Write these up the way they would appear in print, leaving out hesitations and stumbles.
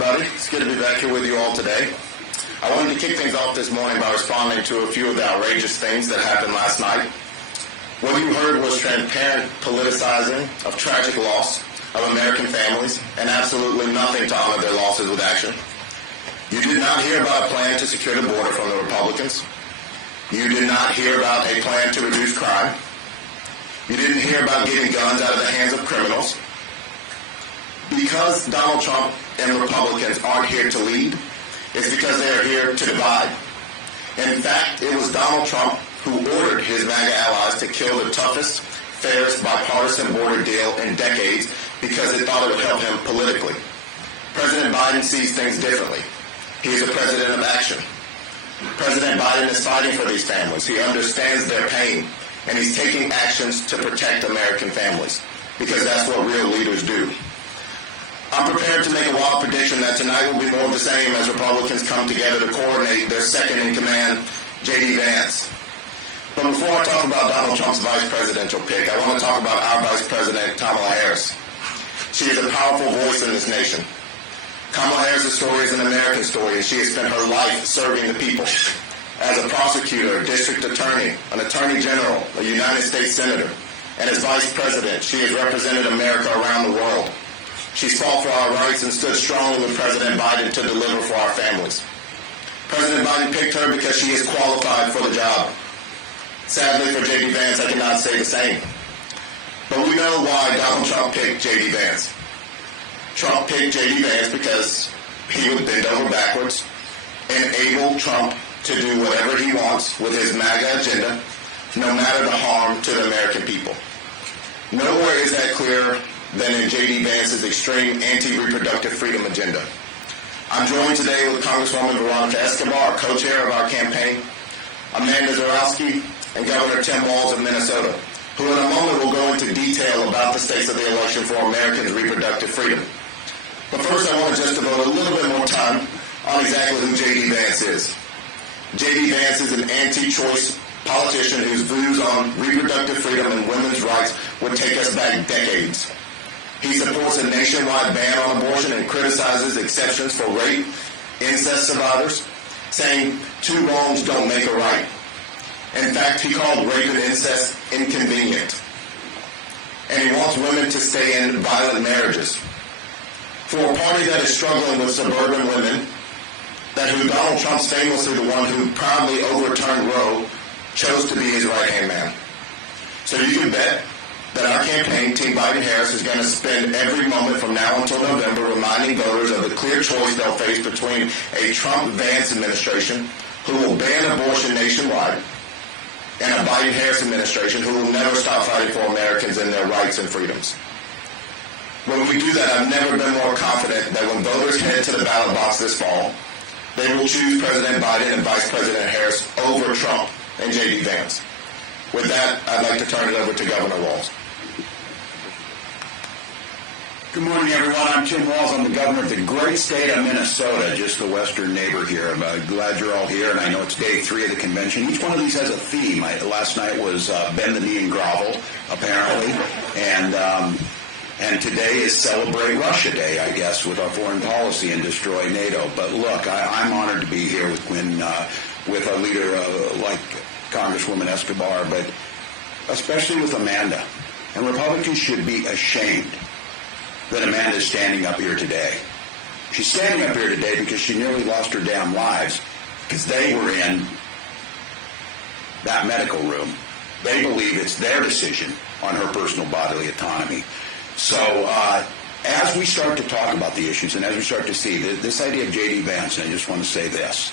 everybody. It's good to be back here with you all today. I wanted to kick things off this morning by responding to a few of the outrageous things that happened last night. What you heard was transparent politicizing of tragic loss of American families and absolutely nothing to honor their losses with action. You did not hear about a plan to secure the border from the Republicans. You did not hear about a plan to reduce crime. You didn't hear about getting guns out of the hands of criminals. Because Donald Trump and Republicans aren't here to lead, it's because they are here to divide. In fact, it was Donald Trump who ordered his MAGA allies to kill the toughest, fairest bipartisan border deal in decades because they thought it would help him politically. President Biden sees things differently. He is a president of action. President Biden is fighting for these families. He understands their pain, and he's taking actions to protect American families because that's what real leaders do. I'm prepared to make a wild prediction that tonight will be more of the same as Republicans come together to coordinate their second-in-command, J.D. Vance. But before I talk about Donald Trump's vice presidential pick, I want to talk about our Vice President, Kamala Harris. She is a powerful voice in this nation. Kamala Harris' story is an American story, and she has spent her life serving the people. As a prosecutor, a district attorney, an attorney general, a United States senator, and as vice president, she has represented America around the world. She's fought for our rights and stood strongly with President Biden to deliver for our families. President Biden picked her because she is qualified for the job. Sadly for J.D. Vance, I cannot say the same. But we know why Donald Trump picked J.D. Vance. Trump picked J.D. Vance because he would bend over backwards, enable Trump to do whatever he wants with his MAGA agenda, no matter the harm to the American people. Nowhere is that clearer than in J.D. Vance's extreme anti-reproductive freedom agenda. I'm joined today with Congresswoman Veronica Escobar, co-chair of our campaign, Amanda Zarowski, and Governor Tim Walz of Minnesota, who in a moment will go into detail about the stakes of the election for Americans' reproductive freedom. But first I want to just devote a little bit more time on exactly who J.D. Vance is. J.D. Vance is an anti-choice politician whose views on reproductive freedom and women's rights would take us back decades. He supports a nationwide ban on abortion and criticizes exceptions for rape, incest survivors, saying two wrongs don't make a right. In fact, he called rape and incest inconvenient. And he wants women to stay in violent marriages. For a party that is struggling with suburban women, that who Donald Trump's famously the one who proudly overturned Roe, chose to be his right-hand man. So you can bet that our campaign, Team Biden-Harris, is going to spend every moment from now until November reminding voters of the clear choice they'll face between a Trump-Vance administration who will ban abortion nationwide and a Biden-Harris administration who will never stop fighting for Americans and their rights and freedoms. When we do that, I've never been more confident that when voters head to the ballot box this fall, they will choose President Biden and Vice President Harris over Trump and J.D. Vance. With that, I'd like to turn it over to Governor Walz. Good morning, everyone. I'm Tim Walz. I'm the governor of the great state of Minnesota, just the western neighbor here. I'm glad you're all here, and I know it's day 3 of the convention. Each one of these has a theme. Last night was bend the knee and grovel, apparently, and today is Celebrate Russia Day, I guess, with our foreign policy and destroy NATO. But look, I'm honored to be here with a leader like Congresswoman Escobar, but especially with Amanda. And Republicans should be ashamed that Amanda is standing up here today. She's standing up here today because she nearly lost her damn lives because they were in that medical room. They believe it's their decision on her personal bodily autonomy. So as we start to talk about the issues and as we start to see this idea of J.D. Vance, and I just want to say this,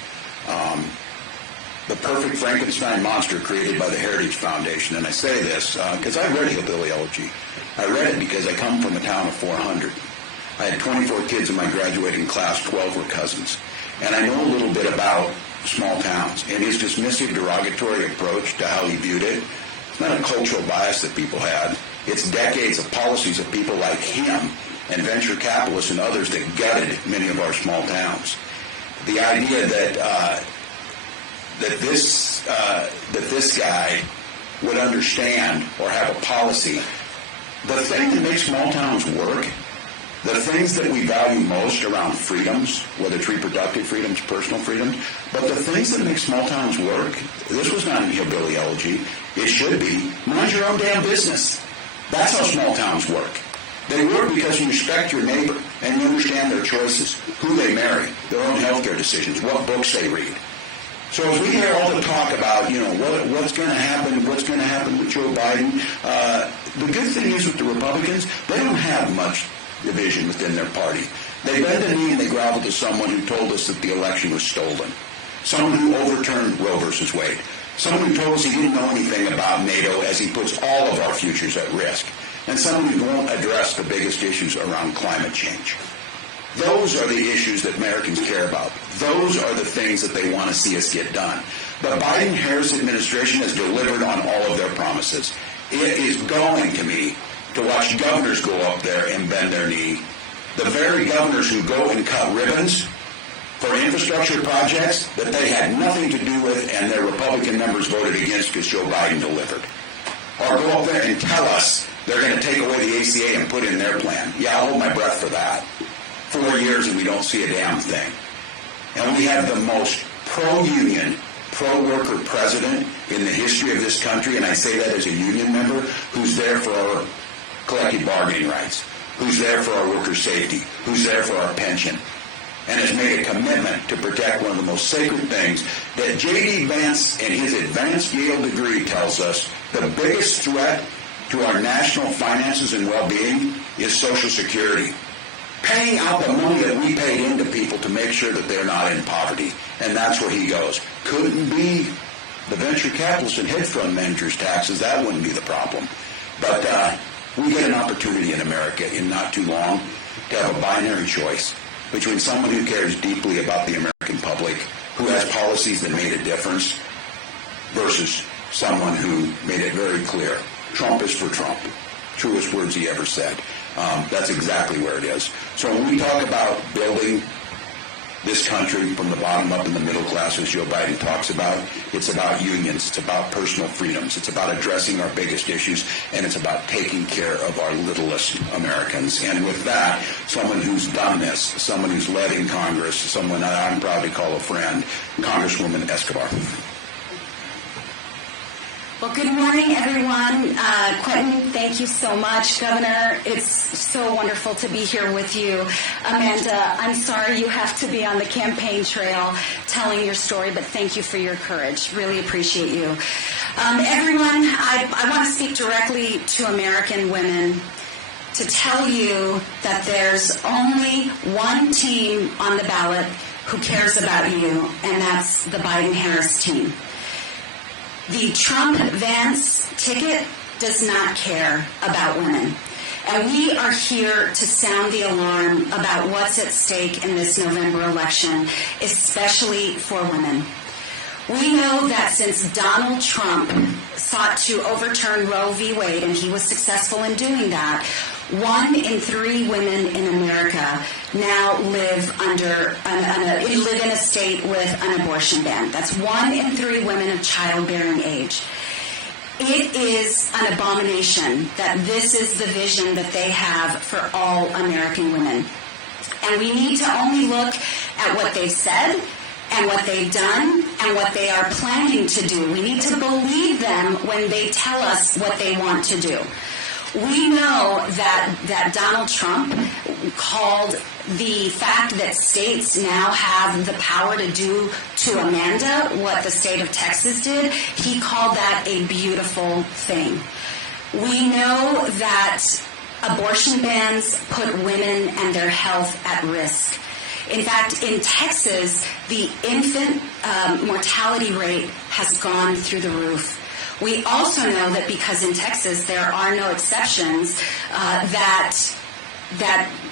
the perfect Frankenstein monster created by the Heritage Foundation, and I say this because I read Hillbilly Elegy. I read it because I come from a town of 400. I had 24 kids in my graduating class, 12 were cousins. And I know a little bit about small towns. And his dismissive, derogatory approach to how he viewed it, it's not a cultural bias that people had. It's decades of policies of people like him and venture capitalists and others that gutted many of our small towns. The idea that this guy would understand or have a policy. The thing that makes small towns work The things that we value most around freedoms, whether it's reproductive freedoms, personal freedoms, but the things that make small towns work, this was not a hillbilly elegy. It should be. Mind your own damn business. That's how small towns work. They work because you respect your neighbor and you understand their choices, who they marry, their own healthcare decisions, what books they read. So as we hear all the talk about, what's going to happen with Joe Biden, the good thing is with the Republicans, they don't have much division within their party. They bend the knee and they grovel to someone who told us that the election was stolen, someone who overturned Roe versus Wade, someone who told us he didn't know anything about NATO as he puts all of our futures at risk, and someone who won't address the biggest issues around climate change. Those are the issues that Americans care about. Those are the things that they want to see us get done. The Biden-Harris administration has delivered on all of their promises. It is galling to me to watch governors go up there and bend their knee. The very governors who go and cut ribbons for infrastructure projects that they had nothing to do with and their Republican members voted against because Joe Biden delivered. Or go up there and tell us they're going to take away the ACA and put in their plan. Yeah, I'll hold my breath for that. 4 years and we don't see a damn thing. And we have the most pro-union, pro-worker president in the history of this country, and I say that as a union member, who's there for our collective bargaining rights, who's there for our worker safety, who's there for our pension, and has made a commitment to protect one of the most sacred things that J.D. Vance in his advanced Yale degree tells us the biggest threat to our national finances and well-being is Social Security. Paying out the money that we paid into people to make sure that they're not in poverty. And that's where he goes. Couldn't be the venture capitalists and hedge fund managers' taxes. That wouldn't be the problem. But we get an opportunity in America in not too long to have a binary choice between someone who cares deeply about the American public, who has policies that made a difference, versus someone who made it very clear, Trump is for Trump. Truest words he ever said. That's exactly where it is. So when we talk about building this country from the bottom up in the middle class, as Joe Biden talks about, it's about unions, it's about personal freedoms, it's about addressing our biggest issues, and it's about taking care of our littlest Americans. And with that, someone who's done this, someone who's led in Congress, someone that I'm proud to call a friend, Congresswoman Escobar. Well, good morning, everyone. Quentin, thank you so much. Governor, it's so wonderful to be here with you. Amanda, I'm sorry you have to be on the campaign trail telling your story, but thank you for your courage. Really appreciate you. Everyone, I want to speak directly to American women to tell you that there's only one team on the ballot who cares about you, and that's the Biden-Harris team. The Trump-Vance ticket does not care about women. And we are here to sound the alarm about what's at stake in this November election, especially for women. We know that since Donald Trump sought to overturn Roe v. Wade, and he was successful in doing that, 1 in 3 women in America now live in a state with an abortion ban. That's 1 in 3 women of childbearing age. It is an abomination that this is the vision that they have for all American women. And we need to only look at what they've said and what they've done and what they are planning to do. We need to believe them when they tell us what they want to do. We know that Donald Trump called the fact that states now have the power to do to Amanda what the state of Texas did. He called that a beautiful thing. We know that abortion bans put women and their health at risk. In fact, in Texas, the infant mortality rate has gone through the roof. We also know that because in Texas there are no exceptions, that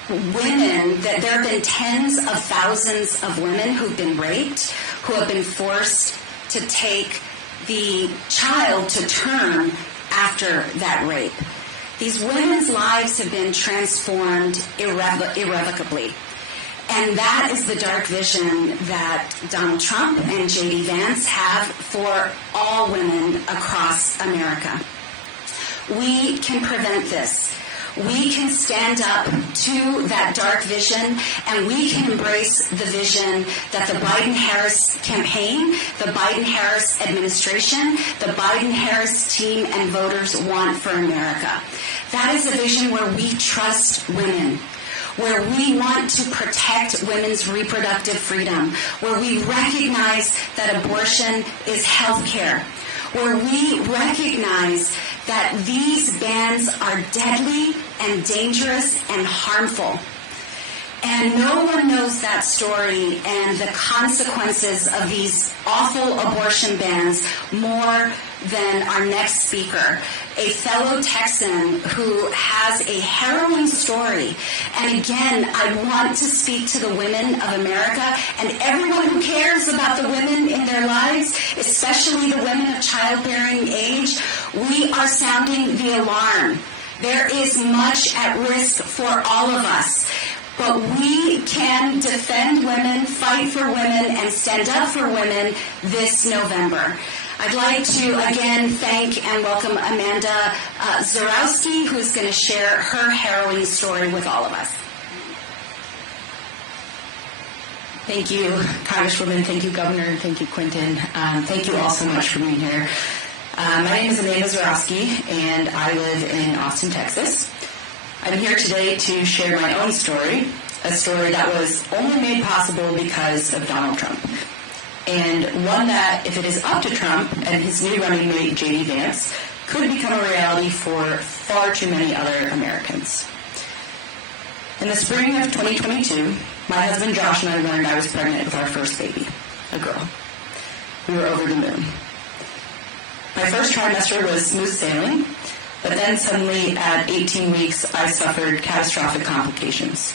women, that there have been tens of thousands of women who've been raped, who have been forced to take the child to term after that rape. These women's lives have been transformed irrevocably. And that is the dark vision that Donald Trump and J.D. Vance have for all women across America. We can prevent this. we can stand up to that dark vision, and we can embrace the vision that the Biden-Harris campaign, the Biden-Harris administration, the Biden-Harris team and voters want for America. That is a vision where we trust women, where we want to protect women's reproductive freedom, where we recognize that abortion is health care, where we recognize that these bans are deadly and dangerous and harmful. And no one knows that story and the consequences of these awful abortion bans more than our next speaker, a fellow Texan who has a harrowing story. And again, I want to speak to the women of America and everyone who cares about the women in their lives, especially the women of childbearing age. We are sounding the alarm. There is much at risk for all of us. But we can defend women, fight for women, and stand up for women this November. I'd like to again thank and welcome Amanda Zarowski, who's going to share her harrowing story with all of us. Thank you, Congresswoman. Thank you, Governor. And thank you, Quentin. Thank you all so much for being here. My name is Amanda Zarowski, and I live in Austin, Texas. I'm here today to share my own story, a story that was only made possible because of Donald Trump, and one that, if it is up to Trump and his new running mate, J.D. Vance, could become a reality for far too many other Americans. In the spring of 2022, my husband Josh and I learned I was pregnant with our first baby, a girl. We were over the moon. My first trimester was smooth sailing, but then suddenly at 18 weeks, I suffered catastrophic complications.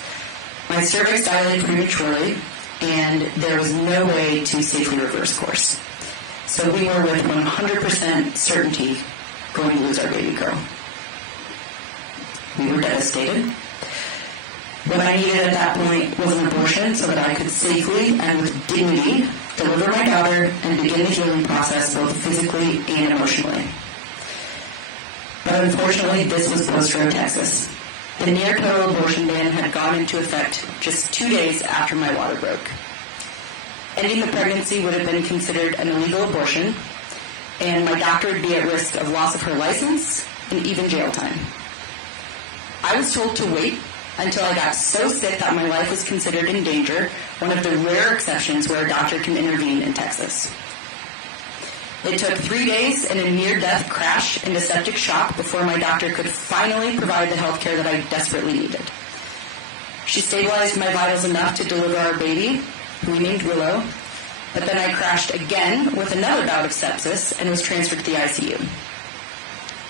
My cervix dilated prematurely, and there was no way to safely reverse course. So we were with 100% certainty going to lose our baby girl. We were devastated. What I needed at that point was an abortion so that I could safely and with dignity deliver my daughter and begin the healing process both physically and emotionally. But unfortunately, this was post-Roe, Texas. The near-total abortion ban had gone into effect just 2 days after my water broke. Ending the pregnancy would have been considered an illegal abortion, and my doctor would be at risk of loss of her license and even jail time. I was told to wait until I got so sick that my life was considered in danger, one of the rare exceptions where a doctor can intervene in Texas. It took 3 days and a near-death crash into septic shock before my doctor could finally provide the health care that I desperately needed. She stabilized my vitals enough to deliver our baby, who we named Willow, but then I crashed again with another bout of sepsis and was transferred to the ICU.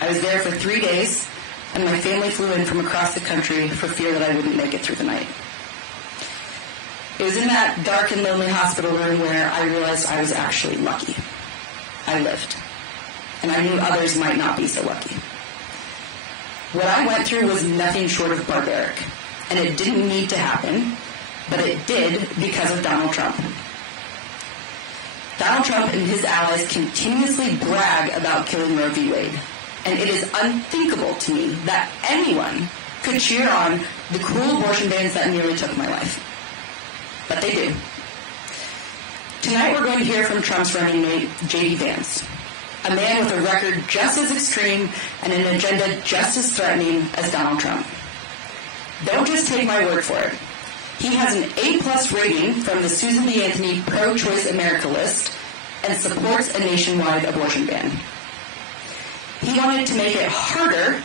I was there for 3 days, and my family flew in from across the country for fear that I wouldn't make it through the night. It was in that dark and lonely hospital room where I realized I was actually lucky. I lived, and I knew others might not be so lucky. What I went through was nothing short of barbaric, and it didn't need to happen, but it did because of Donald Trump. Donald Trump and his allies continuously brag about killing Roe v. Wade, and it is unthinkable to me that anyone could cheer on the cruel abortion bans that nearly took my life. But they do. Tonight we're going to hear from Trump's running mate, J.D. Vance, a man with a record just as extreme and an agenda just as threatening as Donald Trump. Don't just take my word for it. He has an A+ rating from the Susan B. Anthony Pro-Choice America list and supports a nationwide abortion ban. He wanted to make it harder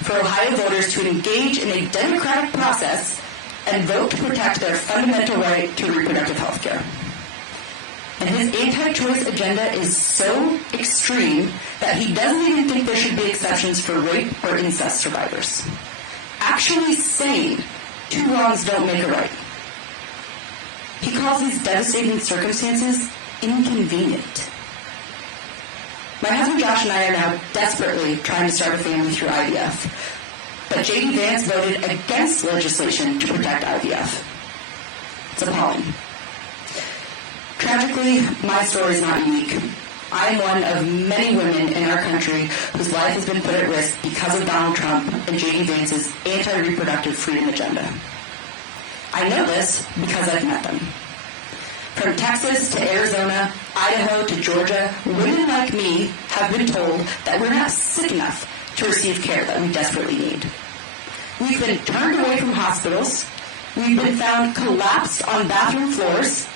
for Ohio voters to engage in a democratic process and vote to protect their fundamental right to reproductive health care. And his anti-choice agenda is so extreme that he doesn't even think there should be exceptions for rape or incest survivors. Actually saying 2 wrongs don't make a right. He calls these devastating circumstances inconvenient. My husband Josh and I are now desperately trying to start a family through IVF, but J.D. Vance voted against legislation to protect IVF. It's appalling. Tragically, my story is not unique. I am one of many women in our country whose life has been put at risk because of Donald Trump and J.D. Vance's anti-reproductive freedom agenda. I know this because I've met them. From Texas to Arizona, Idaho to Georgia, women like me have been told that we're not sick enough to receive care that we desperately need. We've been turned away from hospitals. We've been found collapsed on bathroom floors.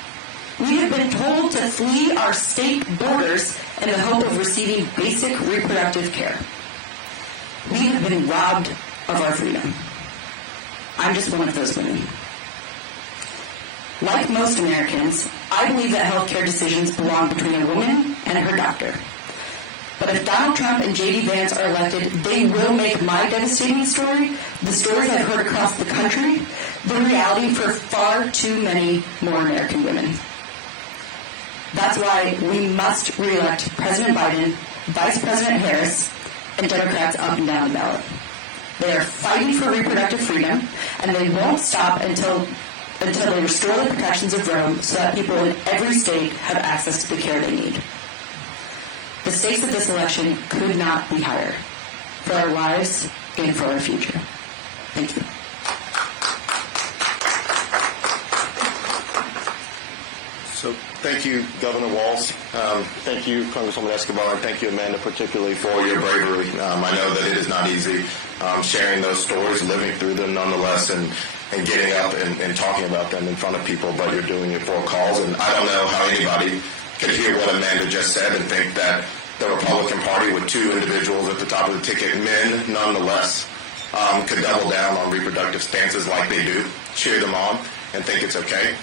We have been told to flee our state borders in the hope of receiving basic reproductive care. We have been robbed of our freedom. I'm just one of those women. Like most Americans, I believe that healthcare decisions belong between a woman and her doctor. But if Donald Trump and J.D. Vance are elected, they will make my devastating story, the stories I've heard across the country, the reality for far too many more American women. That's why we must re-elect President Biden, Vice President Harris, and Democrats up and down the ballot. They are fighting for reproductive freedom, and they won't stop until they restore the protections of Roe so that people in every state have access to the care they need. The stakes of this election could not be higher for our lives and for our future. Thank you. So thank you, Governor Walz. Thank you, Congresswoman Escobar, and thank you, Amanda, particularly for your bravery. I know that it is not easy sharing those stories, living through them nonetheless, and getting up and talking about them in front of people, but you're doing it for a cause. And I don't know how anybody could hear what Amanda just said and think that the Republican Party, with two individuals at the top of the ticket, men nonetheless, could double down on reproductive stances like they do, cheer them on, and think it's okay.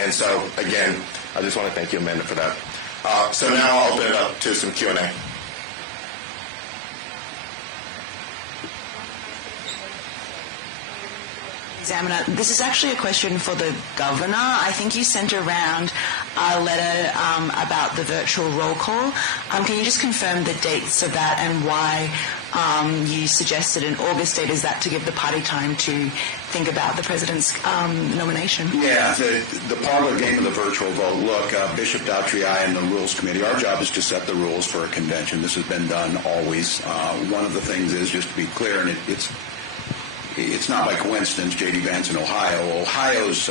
And so, again, I just want to thank you, Amanda, for that. So now I'll open it up to some Q&A. Examiner, this is actually a question for the governor. I think you sent around a letter about the virtual roll call. Can you just confirm the dates of that and why you suggested an August date? Is that to give the party time to think about the president's nomination? Yeah, the parlor game of the virtual vote. Look, Bishop Daughtry, I and the Rules Committee, our job is to set the rules for a convention. This has been done always. One of the things is, just to be clear, and it's not by coincidence, J.D. Vance in Ohio. Ohio's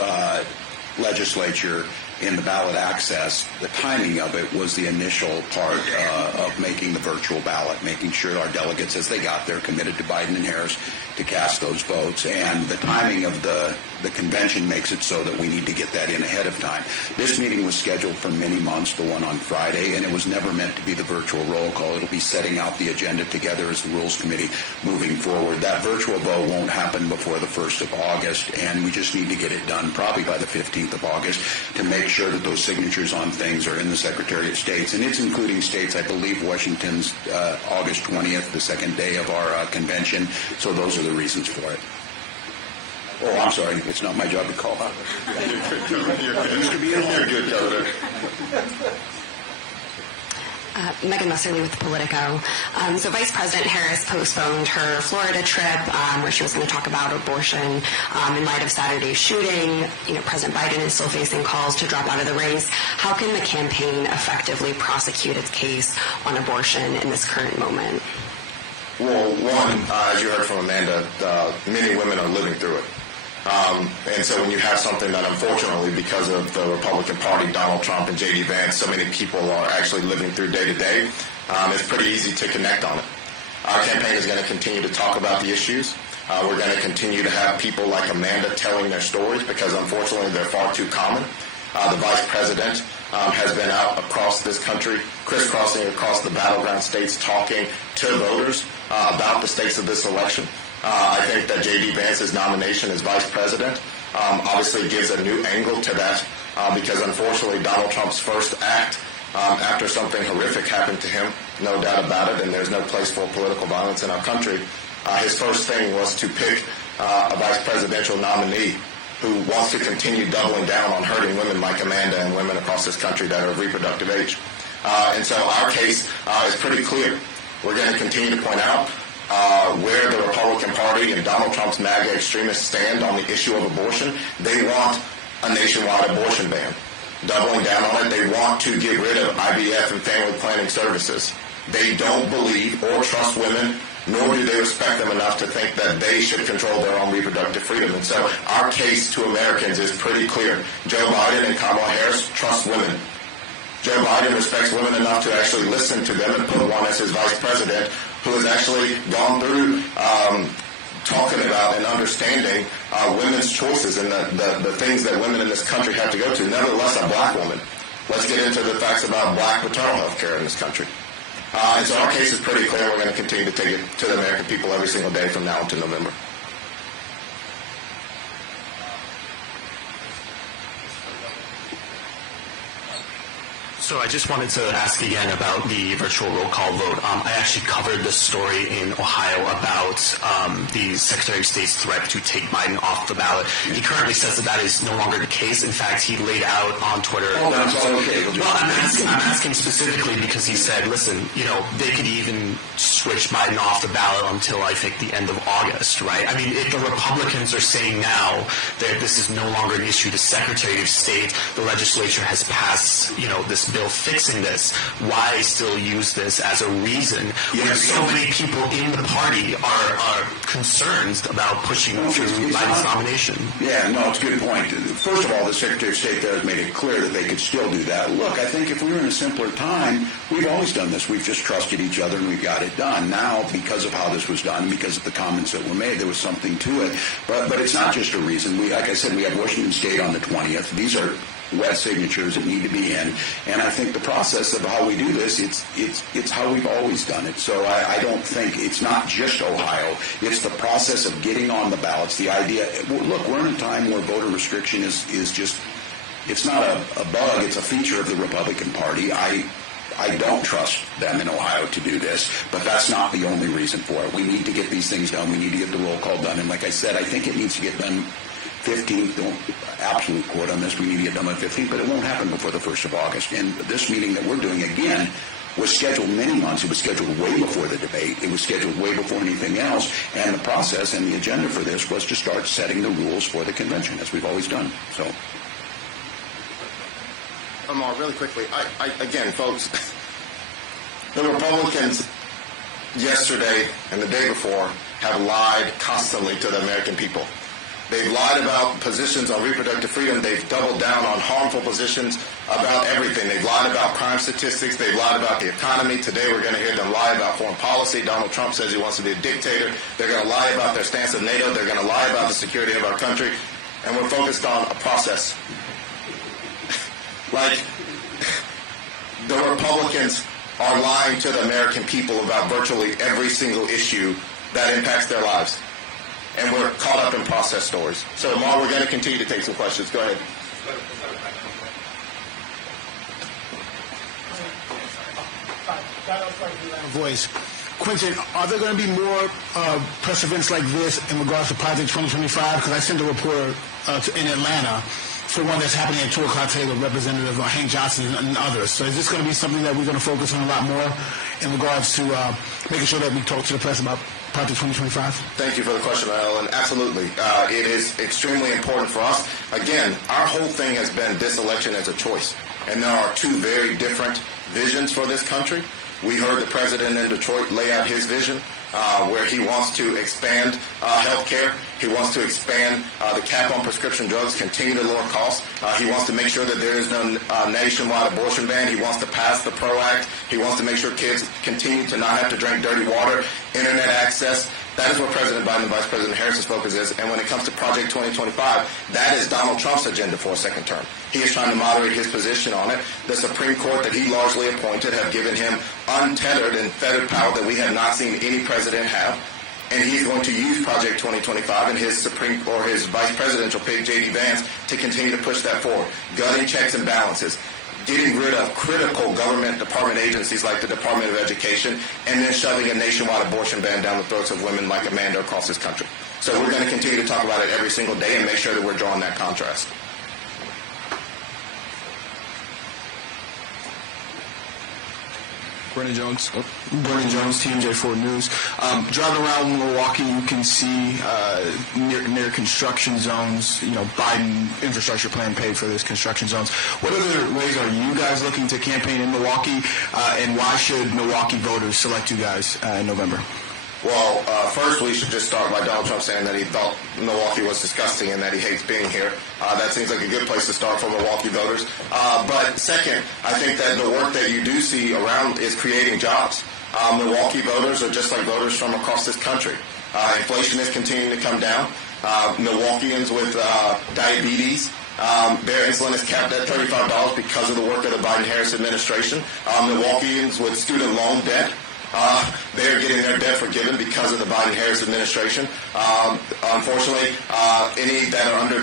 legislature in the ballot access, the timing of it was the initial part of making the virtual ballot, making sure our delegates, as they got there, committed to Biden and Harris to cast those votes. And the timing of the convention makes it so that we need to get that in ahead of time. This meeting was scheduled for many months, the one on Friday, and it was never meant to be the virtual roll call. It'll be setting out the agenda together as the Rules Committee moving forward. That virtual vote won't happen before the 1st of August, and we just need to get it done probably by the 15th of August to make sure that those signatures on things are in the Secretary of State's. And it's including states, I believe Washington's August 20th, the second day of our convention. So those are the reasons for it. Oh, I'm sorry. It's not my job to call out. You're good, Governor. Megan Musserly with Politico. So Vice President Harris postponed her Florida trip where she was going to talk about abortion in light of Saturday's shooting. President Biden is still facing calls to drop out of the race. How can the campaign effectively prosecute its case on abortion in this current moment? Well, one, as you heard from Amanda, many women are living through it. And so when you have something that, unfortunately, because of the Republican Party, Donald Trump and J.D. Vance, so many people are actually living through day to day, it's pretty easy to connect on it. Our campaign is going to continue to talk about the issues. We're going to continue to have people like Amanda telling their stories because, unfortunately, they're far too common. The vice president has been out across this country, crisscrossing across the battleground states, talking to voters about the stakes of this election. I think that J.D. Vance's nomination as vice president obviously gives a new angle to that because, unfortunately, Donald Trump's first act after something horrific happened to him, no doubt about it, and there's no place for political violence in our country, his first thing was to pick a vice presidential nominee who wants to continue doubling down on hurting women like Amanda and women across this country that are of reproductive age. And so our case is pretty clear. We're going to continue to point out where the Republican Party and Donald Trump's MAGA extremists stand on the issue of abortion. They want a nationwide abortion ban. doubling down on it. They want to get rid of IVF and family planning services. They don't believe or trust women, nor do they respect them enough to think that they should control their own reproductive freedom. And so our case to Americans is pretty clear. Joe Biden and Kamala Harris trust women. Joe Biden respects women enough to actually listen to them and put one as his vice president who has actually gone through talking about and understanding women's choices and the things that women in this country have to go to. Nevertheless, a black woman. Let's get into the facts about black maternal health care in this country. And so our case is pretty clear. We're going to continue to take it to the American people every single day from now until November. So I just wanted to ask again about the virtual roll call vote. I actually covered this story in Ohio about the Secretary of State's threat to take Biden off the ballot. He currently says that is no longer the case. In fact, he laid out on Twitter. Oh, that's all okay. Well, I'm asking specifically because he said, listen, they could even switch Biden off the ballot until I think the end of August, right? I mean, if the Republicans are saying now that this is no longer an issue, the Secretary of State, the legislature has passed, this bill fixing this, why still use this as a reason when so many people in the party are concerned about pushing through Biden's nomination? Yeah, no, it's a good point. First of all, the Secretary of State there has made it clear that they could still do that. Look, I think if we were in a simpler time, we've always done this. We've just trusted each other and we got it done. Now, because of how this was done, because of the comments that were made, there was something to it. But it's not just a reason. Like I said, we have Washington State on the 20th. These are wet signatures that need to be in, and I think the process of how we do this, it's how we've always done it. So I don't think it's not just Ohio. It's the process of getting on the ballots. The idea, look, we're in a time where voter restriction is just, it's not a bug, it's a feature of the Republican Party. I don't trust them in Ohio to do this, but that's not the only reason for it. We need to get these things done. We need to get the roll call done, and like I said, I think it needs to get done 15th, don't absolute quote on this, we need to get done by 15th, but it won't happen before the 1st of August. And this meeting that we're doing, again, was scheduled many months. It was scheduled way before the debate. It was scheduled way before anything else. And the process and the agenda for this was to start setting the rules for the convention, as we've always done. So, Amar, really quickly, again, folks, the Republicans yesterday and the day before have lied constantly to the American people. They've lied about positions on reproductive freedom. They've doubled down on harmful positions about everything. They've lied about crime statistics. They've lied about the economy. Today we're going to hear them lie about foreign policy. Donald Trump says he wants to be a dictator. They're going to lie about their stance of NATO. They're going to lie about the security of our country. And we're focused on a process. Like, the Republicans are lying to the American people about virtually every single issue that impacts their lives. And we're caught up in process stories. So, Amar, we're going to continue to take some questions. Go ahead. Voice. Quentin, are there going to be more press events like this in regards to Project 2025? Because I sent a report in Atlanta for one that's happening at 2 o'clock today with Representative Hank Johnson and others. So is this going to be something that we're going to focus on a lot more in regards to making sure that we talk to the press about Project 2025? Thank you for the question, Alan. Absolutely. It is extremely important for us. Again, our whole thing has been this election as a choice. And there are two very different visions for this country. We heard the president in Detroit lay out his vision, where he wants to expand health care. He wants to expand the cap on prescription drugs, continue to lower costs. He wants to make sure that there is no nationwide abortion ban. He wants to pass the PRO Act. He wants to make sure kids continue to not have to drink dirty water, internet access. That is what President Biden and Vice President Harris's focus is. And when it comes to Project 2025, that is Donald Trump's agenda for a second term. He is trying to moderate his position on it. The Supreme Court that he largely appointed have given him untethered and fettered power that we have not seen any president have. And he's going to use Project 2025 and his his vice presidential pick, J.D. Vance, to continue to push that forward. Gutting checks and balances, getting rid of critical government department agencies like the Department of Education, and then shoving a nationwide abortion ban down the throats of women like Amanda across this country. So we're going to continue to talk about it every single day and make sure that we're drawing that contrast. Brennan Jones, TMJ4 News. Driving around Milwaukee, you can see near construction zones, Biden infrastructure plan paid for those construction zones. What other ways are you guys looking to campaign in Milwaukee, and why should Milwaukee voters select you guys in November? Well, first we should just start by Donald Trump saying that he thought Milwaukee was disgusting and that he hates being here. That seems like a good place to start for Milwaukee voters. But second, I think that the work that you do see around is creating jobs. Milwaukee voters are just like voters from across this country. Inflation is continuing to come down. Milwaukeeans with diabetes, their insulin is capped at $35 because of the work of the Biden-Harris administration. Milwaukeeans with student loan debt, they're getting their debt forgiven because of the Biden-Harris administration. Unfortunately, any that are under the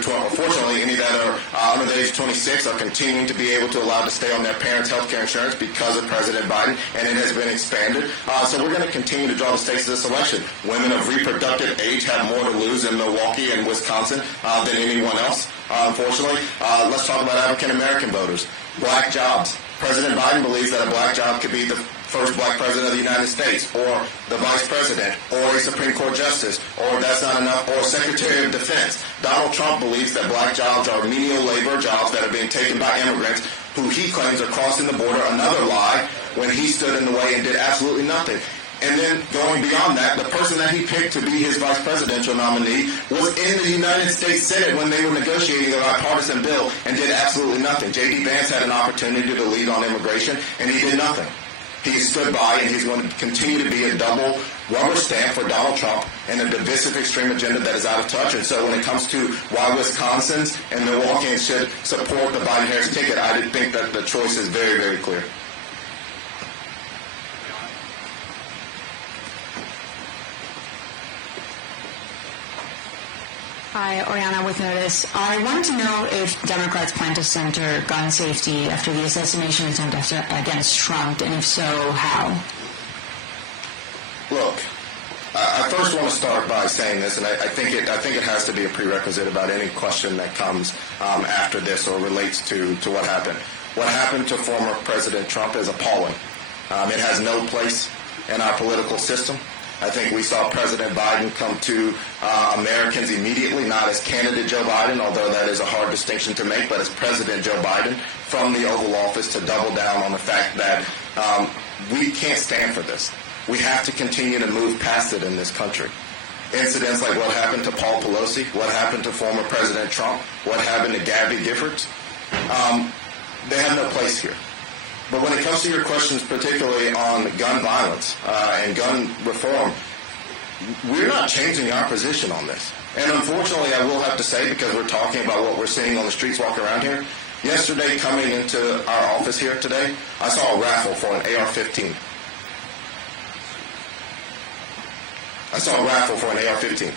age of 26 are continuing to be able to allow to stay on their parents' health care insurance because of President Biden, and it has been expanded. So we're going to continue to draw the stakes of this election. Women of reproductive age have more to lose in Milwaukee and Wisconsin than anyone else. Unfortunately, let's talk about African-American voters. Black jobs. President Biden believes that a black job could be the first black president of the United States, or the vice president, or a Supreme Court justice, or if that's not enough, or Secretary of Defense. Donald Trump believes that black jobs are menial labor jobs that are being taken by immigrants who he claims are crossing the border. Another lie, when he stood in the way and did absolutely nothing. And then going beyond that, the person that he picked to be his vice presidential nominee was in the United States Senate when they were negotiating a bipartisan bill and did absolutely nothing. J.D. Vance had an opportunity to lead on immigration, and he did nothing. He stood by, and he's going to continue to be a double rubber stamp for Donald Trump and a divisive extreme agenda that is out of touch. And so when it comes to why Wisconsins and Milwaukeeans should support the Biden-Harris ticket, I think that the choice is very, very clear. Hi, Oriana with Notice. I wanted to know if Democrats plan to center gun safety after the assassination attempt against Trump, and if so, how? Look, I first want to start by saying this, and I think it has to be a prerequisite about any question that comes after this or relates to what happened. What happened to former President Trump is appalling. It has no place in our political system. I think we saw President Biden come to Americans immediately, not as candidate Joe Biden, although that is a hard distinction to make, but as President Joe Biden from the Oval Office to double down on the fact that we can't stand for this. We have to continue to move past it in this country. Incidents like what happened to Paul Pelosi, what happened to former President Trump, what happened to Gabby Giffords, they have no place here. But when it comes to your questions, particularly on gun violence and gun reform, we're not changing our position on this. And unfortunately, I will have to say, because we're talking about what we're seeing on the streets walking around here, yesterday coming into our office here today, I saw a raffle for an AR-15. I saw a raffle for an AR-15.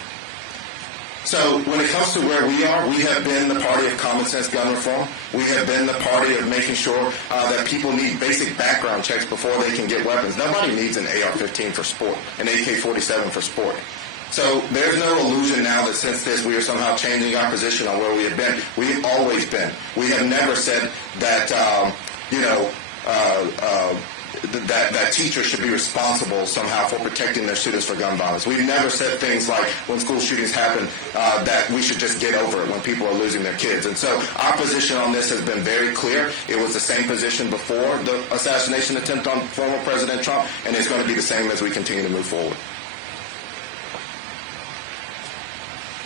So when it comes to where we are, we have been the party of common sense gun reform. We have been the party of making sure that people need basic background checks before they can get weapons. Nobody needs an AR-15 for sport, an AK-47 for sport. So there's no illusion now that since this we are somehow changing our position on where we have been. We have always been. We have never said that, that teachers should be responsible somehow for protecting their students for gun violence. We've never said things like when school shootings happen that we should just get over it when people are losing their kids. And so our position on this has been very clear. It was the same position before the assassination attempt on former President Trump, and it's going to be the same as we continue to move forward.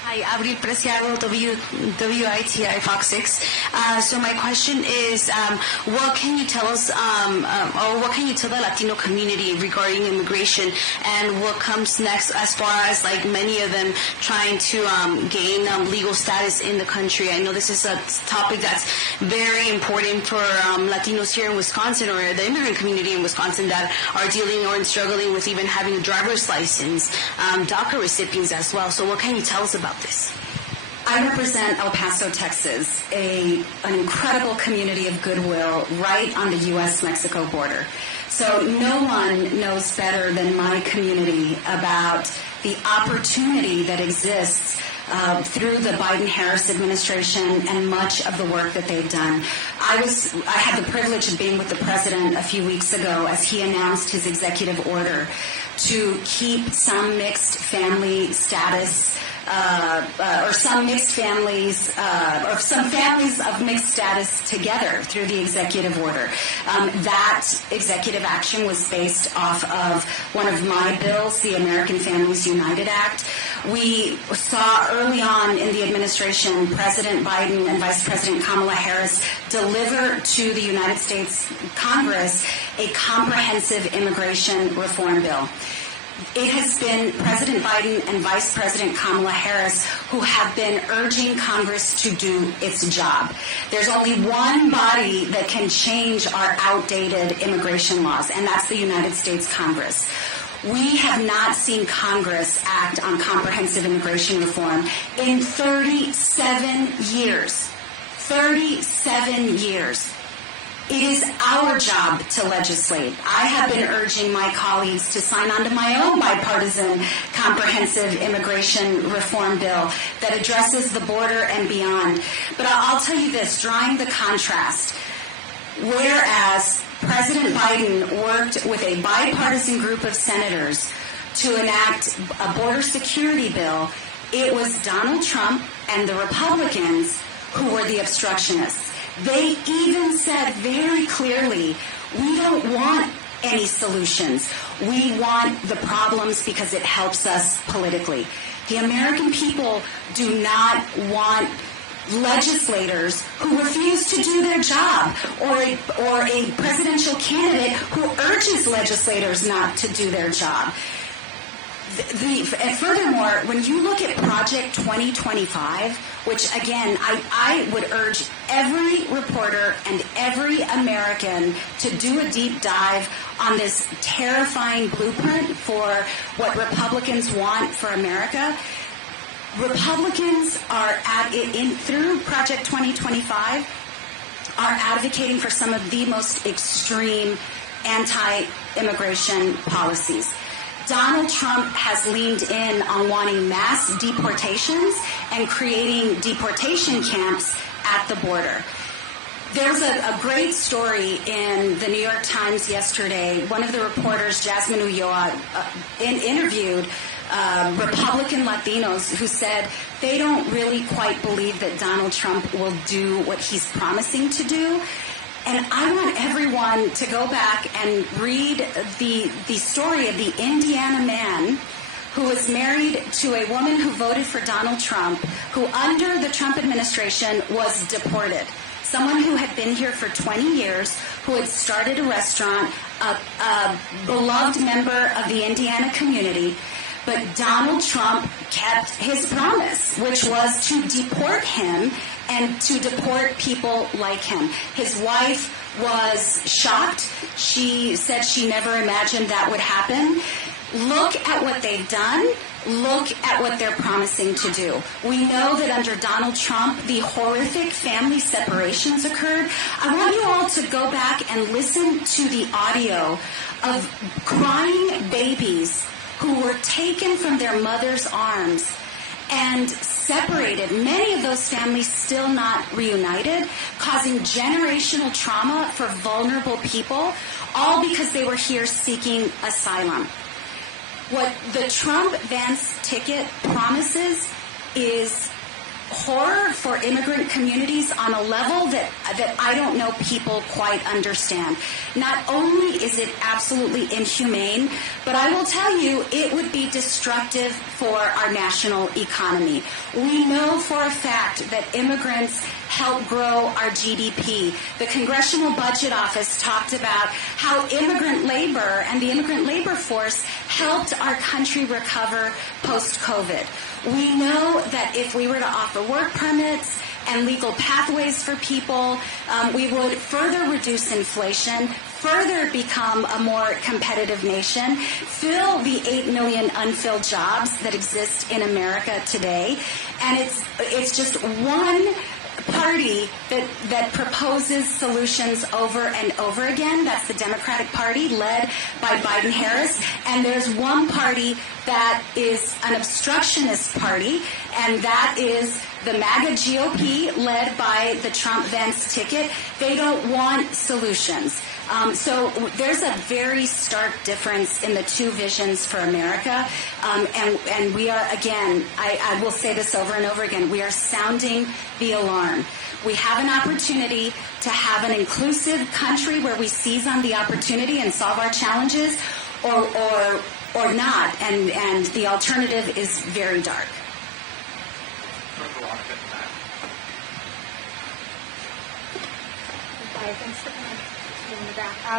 Hi, Abril Preciado, WITI Fox 6. So my question is, what can you tell us, or what can you tell the Latino community regarding immigration, and what comes next as far as like many of them trying to gain legal status in the country? I know this is a topic that's very important for Latinos here in Wisconsin, or the immigrant community in Wisconsin that are dealing or struggling with even having a driver's license, DACA recipients as well. So what can you tell us about this? I represent El Paso, Texas, an incredible community of goodwill right on the U.S.-Mexico border. So no one knows better than my community about the opportunity that exists through the Biden-Harris administration and much of the work that they've done. I had the privilege of being with the president a few weeks ago as he announced his executive order to keep some mixed family status or some families of mixed status together through the executive order. That executive action was based off of one of my bills, the American Families United Act. We saw early on in the administration President Biden and Vice President Kamala Harris deliver to the United States Congress a comprehensive immigration reform bill. It has been President Biden and Vice President Kamala Harris who have been urging Congress to do its job. There's only one body that can change our outdated immigration laws, and that's the United States Congress. We have not seen Congress act on comprehensive immigration reform in 37 years. 37 years. It is our job to legislate. I have been urging my colleagues to sign on to my own bipartisan comprehensive immigration reform bill that addresses the border and beyond. But I'll tell you this, drawing the contrast, whereas President Biden worked with a bipartisan group of senators to enact a border security bill, it was Donald Trump and the Republicans who were the obstructionists. They even said very clearly, we don't want any solutions. We want the problems because it helps us politically. The American people do not want legislators who refuse to do their job, or a presidential candidate who urges legislators not to do their job. And furthermore, when you look at Project 2025, which again, I would urge every reporter and every American to do a deep dive on this terrifying blueprint for what Republicans want for America. Republicans are through Project 2025 are advocating for some of the most extreme anti-immigration policies. Donald Trump has leaned in on wanting mass deportations and creating deportation camps at the border. There's a great story in the New York Times yesterday. One of the reporters, Jasmine Ulloa, interviewed Republican Latinos who said they don't really quite believe that Donald Trump will do what he's promising to do. And I want everyone to go back and read the story of the Indiana man who was married to a woman who voted for Donald Trump, who under the Trump administration was deported. Someone who had been here for 20 years, who had started a restaurant, a beloved member of the Indiana community. But Donald Trump kept his promise, which was to deport him and to deport people like him. His wife was shocked. She said she never imagined that would happen. Look at what they've done. Look at what they're promising to do. We know that under Donald Trump, the horrific family separations occurred. I want you all to go back and listen to the audio of crying babies who were taken from their mother's arms and separated, many of those families still not reunited, causing generational trauma for vulnerable people, all because they were here seeking asylum. What the Trump-Vance ticket promises is horror for immigrant communities on a level that I don't know people quite understand. Not only is it absolutely inhumane, but I will tell you it would be destructive for our national economy. We know for a fact that immigrants help grow our GDP. The Congressional Budget Office talked about how immigrant labor and the immigrant labor force helped our country recover post-COVID. We know that if we were to offer work permits and legal pathways for people, we would further reduce inflation, further become a more competitive nation, fill the 8 million unfilled jobs that exist in America today. And it's just one party that proposes solutions over and over again. That's the Democratic Party, led by Biden-Harris. And there's one party that is an obstructionist party, and that is the MAGA GOP, led by the Trump-Vance ticket. They don't want solutions. So there's a very stark difference in the two visions for America. And we are, again, I will say this over and over again, we are sounding the alarm. We have an opportunity to have an inclusive country where we seize on the opportunity and solve our challenges, or not. And the alternative is very dark.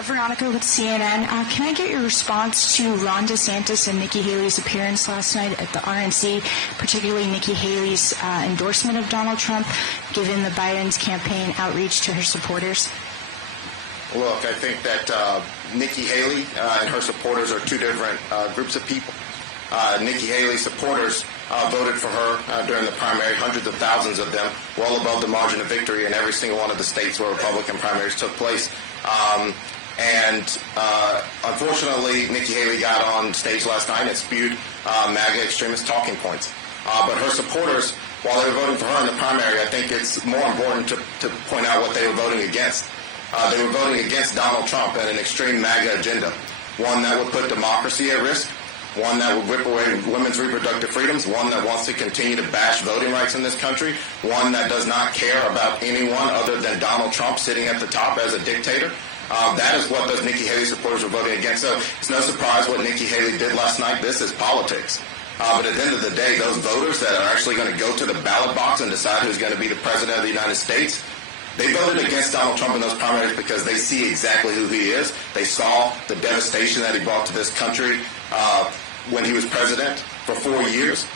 Veronica with CNN. Can I get your response to Ron DeSantis and Nikki Haley's appearance last night at the RNC, particularly Nikki Haley's endorsement of Donald Trump, given the Biden's campaign outreach to her supporters? Look, I think that Nikki Haley and her supporters are two different groups of people. Nikki Haley's supporters voted for her during the primary, hundreds of thousands of them, well above the margin of victory in every single one of the states where Republican primaries took place. Unfortunately, Nikki Haley got on stage last night and spewed MAGA extremist talking points. But her supporters, while they were voting for her in the primary, I think it's more important to point out what they were voting against. They were voting against Donald Trump and an extreme MAGA agenda, one that would put democracy at risk, one that would rip away women's reproductive freedoms, one that wants to continue to bash voting rights in this country, one that does not care about anyone other than Donald Trump sitting at the top as a dictator. That is what those Nikki Haley supporters were voting against. So it's no surprise what Nikki Haley did last night. This is politics. But at the end of the day, those voters that are actually going to go to the ballot box and decide who's going to be the president of the United States, they voted against Donald Trump in those primaries because they see exactly who he is. They saw the devastation that he brought to this country when he was president for 4 years.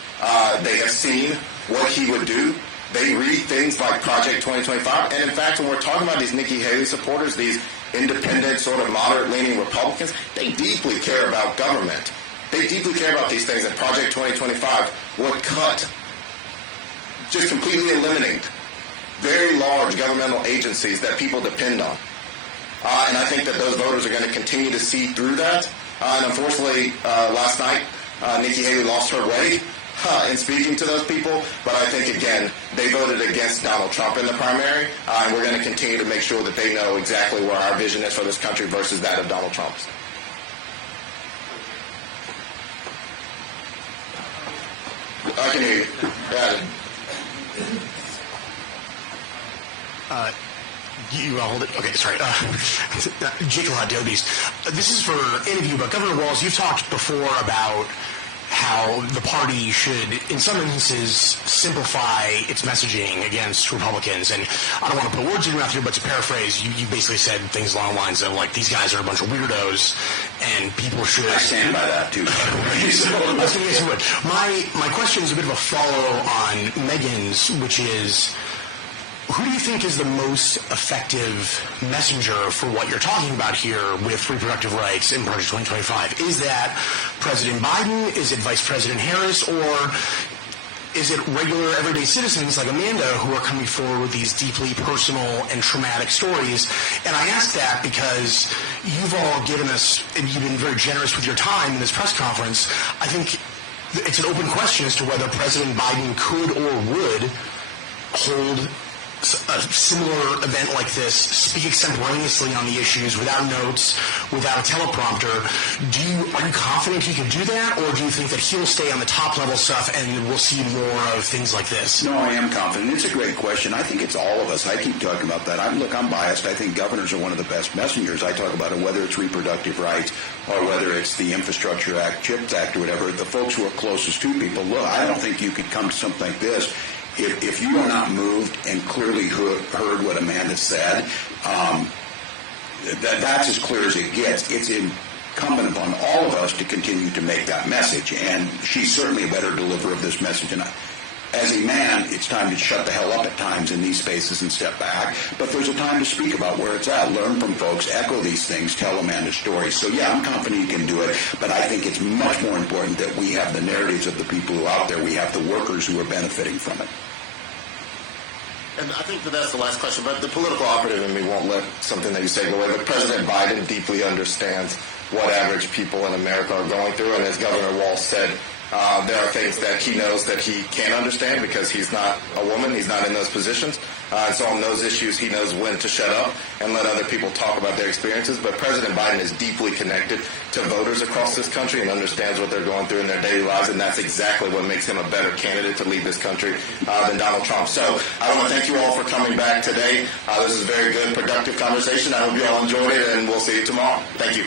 They have seen what he would do. They read things like Project 2025. And in fact, when we're talking about these Nikki Haley supporters, these independent, sort of moderate-leaning Republicans, they deeply care about government. They deeply care about these things. And Project 2025 would cut, just completely eliminate very large governmental agencies that people depend on. And I think that those voters are going to continue to see through that. And unfortunately, last night, Nikki Haley lost her way in speaking to those people. But I think, again, they voted against Donald Trump in the primary. And we're going to continue to make sure that they know exactly where our vision is for this country versus that of Donald Trump's. I can hear you. You hold it? Okay, sorry. Jacob Hododis. This is for any of you, but Governor Walz, you've talked before about how the party should, in some instances, simplify its messaging against Republicans. And I don't want to put words in your mouth here, but to paraphrase, you basically said things along the lines of, like, these guys are a bunch of weirdos, and people should... I stand by that, too. So, I was going to guess you would. My question is a bit of a follow on Megan's, which is... who do you think is the most effective messenger for what you're talking about here with reproductive rights in Project 2025? Is that President Biden? Is it Vice President Harris? Or is it regular everyday citizens like Amanda who are coming forward with these deeply personal and traumatic stories? And I ask that because you've all given us, and you've been very generous with your time in this press conference. I think it's an open question as to whether President Biden could or would hold a similar event like this, speak extemporaneously on the issues without notes, without a teleprompter. Are you confident he can do that, or do you think that he'll stay on the top level stuff and we'll see more of things like this? No, I am confident. It's a great question. I think it's all of us. I keep talking about that. I'm biased. I think governors are one of the best messengers. I talk about it, whether it's reproductive rights or whether it's the Infrastructure Act, CHIPS Act, or whatever. The folks who are closest to people, look, I don't think you could come to something like this if you are not moved and clearly heard what Amanda said. That's as clear as it gets. It's incumbent upon all of us to continue to make that message, and she's certainly a better deliverer of this message than I. As a man, it's time to shut the hell up at times in these spaces and step back. But there's a time to speak about where it's at, learn from folks, echo these things, tell Amanda's stories. So yeah, I'm confident he can do it, but I think it's much more important that we have the narratives of the people who are out there. We have the workers who are benefiting from it. And I think that's the last question, but the political operative in me won't let something that you say go away. But President Biden deeply understands what average people in America are going through, and as Governor Walz said, there are things that he knows that he can't understand because he's not a woman, he's not in those positions. And so on those issues, he knows when to shut up and let other people talk about their experiences. But President Biden is deeply connected to voters across this country and understands what they're going through in their daily lives, and that's exactly what makes him a better candidate to lead this country than Donald Trump. So I want to thank you all for coming back today. This is a very good, productive conversation. I hope you all enjoyed it, and we'll see you tomorrow. Thank you.